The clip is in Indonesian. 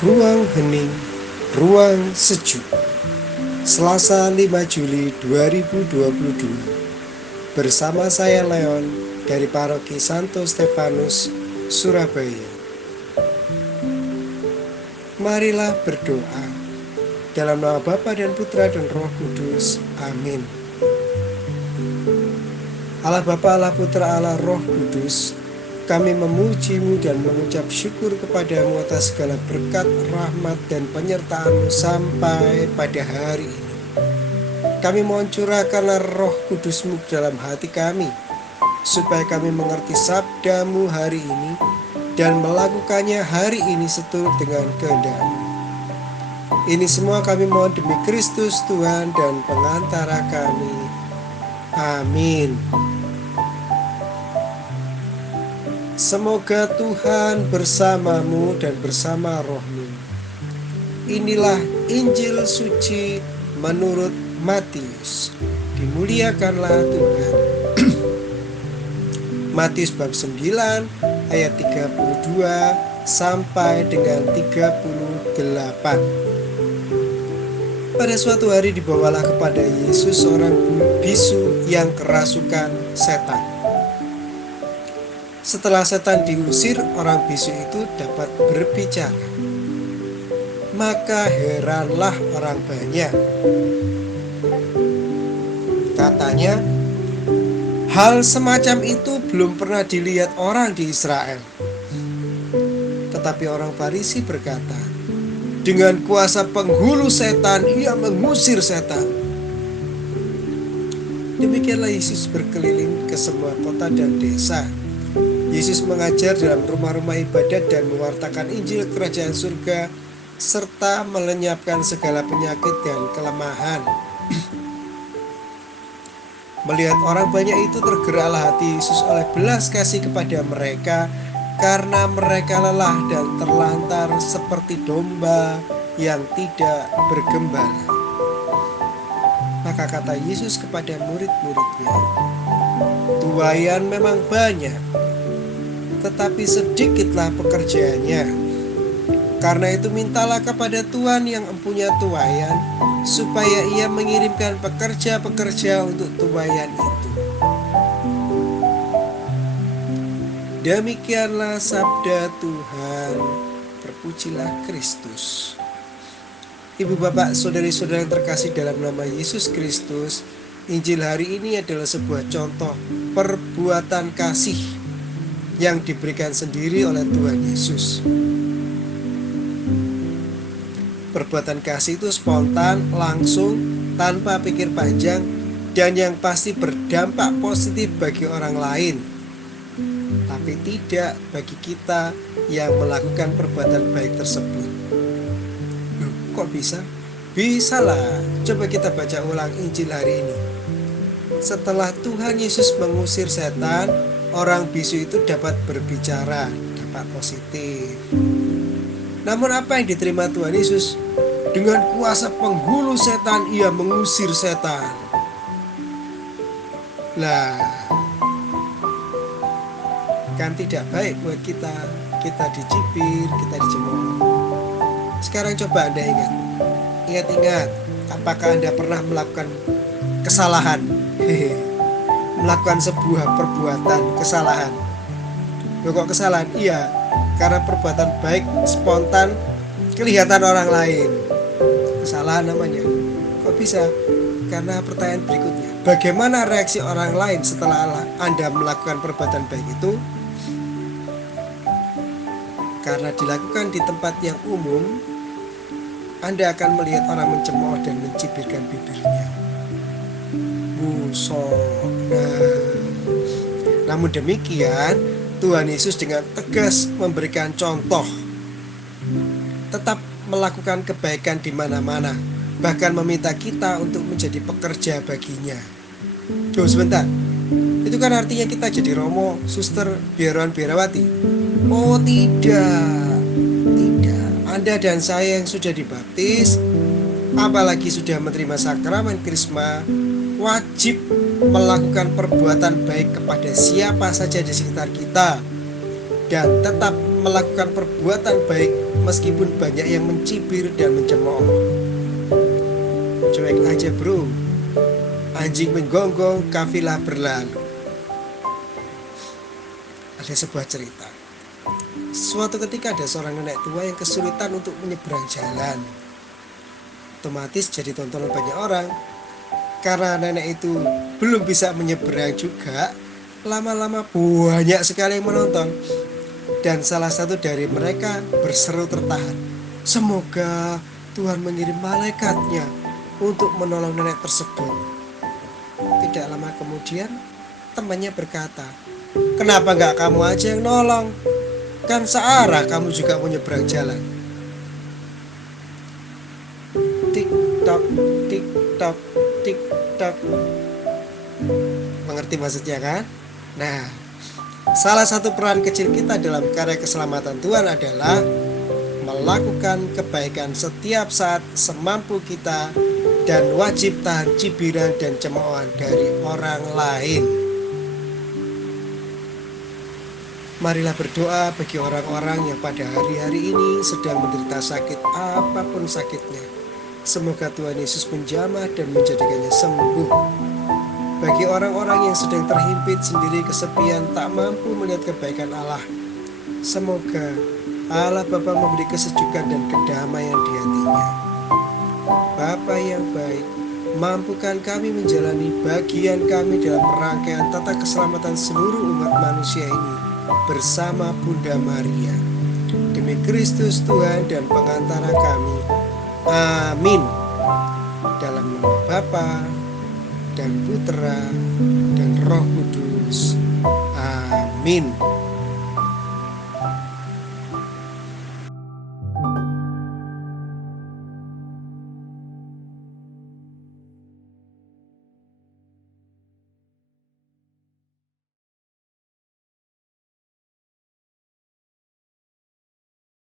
Ruang Hening, Ruang Sejuk. Selasa 5 Juli 2022. Bersama saya Leon dari Paroki Santo Stefanus, Surabaya. Marilah berdoa. Dalam nama Bapa dan Putra dan Roh Kudus. Amin. Allah Bapa, Allah Putra, Allah Roh Kudus, kami memuji-Mu dan mengucap syukur kepadamu atas segala berkat, rahmat, dan penyertaan-Mu sampai pada hari ini. Kami mohon curahkanlah Roh Kudus-Mu dalam hati kami, supaya kami mengerti sabda-Mu hari ini dan melakukannya hari ini seturut dengan kehendak-Mu. Ini semua kami mohon demi Kristus Tuhan dan pengantara kami. Amin. Semoga Tuhan bersamamu dan bersama rohmu. Inilah Injil suci menurut Matius. Dimuliakanlah Tuhan. Matius bab 9 ayat 32 sampai dengan 38. Pada suatu hari dibawalah kepada Yesus seorang bisu yang kerasukan setan. Setelah setan diusir, orang bisu itu dapat berbicara. Maka heranlah orang banyak. Katanya, hal semacam itu belum pernah dilihat orang di Israel. Tetapi orang Farisi berkata, dengan kuasa penghulu setan, ia mengusir setan. Demikianlah Yesus berkeliling ke semua kota dan desa. Yesus mengajar dalam rumah-rumah ibadat dan mewartakan Injil Kerajaan Surga serta melenyapkan segala penyakit dan kelemahan. Melihat orang banyak itu, tergeraklah hati Yesus oleh belas kasih kepada mereka, karena mereka lelah dan terlantar seperti domba yang tidak bergembala. Maka kata Yesus kepada murid-muridnya, tuaian memang banyak, tetapi sedikitlah pekerjaannya. Karena itu mintalah kepada Tuhan yang mempunyai tuaian, supaya ia mengirimkan pekerja-pekerja untuk tuaian itu. Demikianlah sabda Tuhan. Terpujilah Kristus. Ibu bapak, saudari-saudara yang terkasih dalam nama Yesus Kristus, Injil hari ini adalah sebuah contoh perbuatan kasih yang diberikan sendiri oleh Tuhan Yesus. Perbuatan kasih itu spontan, langsung, tanpa pikir panjang, dan yang pasti berdampak positif bagi orang lain, tapi tidak bagi kita yang melakukan perbuatan baik tersebut. Loh, kok bisa? Bisalah. Coba kita baca ulang Injil hari ini. Setelah Tuhan Yesus mengusir setan, orang bisu itu dapat berbicara, dapat positif. Namun apa yang diterima Tuhan Yesus? Dengan kuasa penghulu setan, ia mengusir setan. Lah, kan tidak baik buat kita. Kita dicibir, kita dicemooh. Sekarang coba Anda ingat, apakah Anda pernah melakukan kesalahan? Melakukan sebuah perbuatan kesalahan. Loh, kok kesalahan? Iya, karena perbuatan baik spontan kelihatan orang lain. Kesalahan namanya. Kok bisa? Karena pertanyaan berikutnya, bagaimana reaksi orang lain setelah Anda melakukan perbuatan baik itu? Karena dilakukan di tempat yang umum, Anda akan melihat orang mencemooh dan mencibirkan bibirnya. Namun demikian, Tuhan Yesus dengan tegas memberikan contoh, tetap melakukan kebaikan di mana-mana, bahkan meminta kita untuk menjadi pekerja baginya. Tuh sebentar, itu kan artinya kita jadi romo, suster, biarawan, biarawati? Oh tidak. Anda dan saya yang sudah dibaptis, apalagi sudah menerima sakramen Krisma, wajib melakukan perbuatan baik kepada siapa saja di sekitar kita, dan tetap melakukan perbuatan baik meskipun banyak yang mencibir dan mencemooh. Cuek aja bro, anjing menggonggong, kafilah berlalu. Ada sebuah cerita. Suatu ketika ada seorang nenek tua yang kesulitan untuk menyeberang jalan. Otomatis jadi tontonan banyak orang. Karena nenek itu belum bisa menyeberang juga, lama-lama banyak sekali yang menonton. Dan salah satu dari mereka berseru tertahan, "Semoga Tuhan mengirim malaikatnya untuk menolong nenek tersebut." Tidak lama kemudian temannya berkata, "Kenapa nggak kamu aja yang nolong? Kan searah kamu juga mau nyebrang jalan." Tik tok, tik tok, tik tok. Mengerti maksudnya kan? Nah, salah satu peran kecil kita dalam karya keselamatan Tuhan adalah melakukan kebaikan setiap saat semampu kita dan wajib tahan cibiran dan cemoohan dari orang lain. Marilah berdoa bagi orang-orang yang pada hari-hari ini sedang menderita sakit apapun sakitnya. Semoga Tuhan Yesus menjamah dan menjadikannya sembuh. Bagi orang-orang yang sedang terhimpit sendiri kesepian tak mampu melihat kebaikan Allah, semoga Allah Bapa memberi kesejukan dan kedamaian di hatinya. Bapa yang baik, mampukan kami menjalani bagian kami dalam rangkaian tata keselamatan seluruh umat manusia ini bersama Bunda Maria. Demi Kristus Tuhan dan pengantara kami. Amin. Dalam nama Bapa dan Putra dan Roh Kudus. Amin.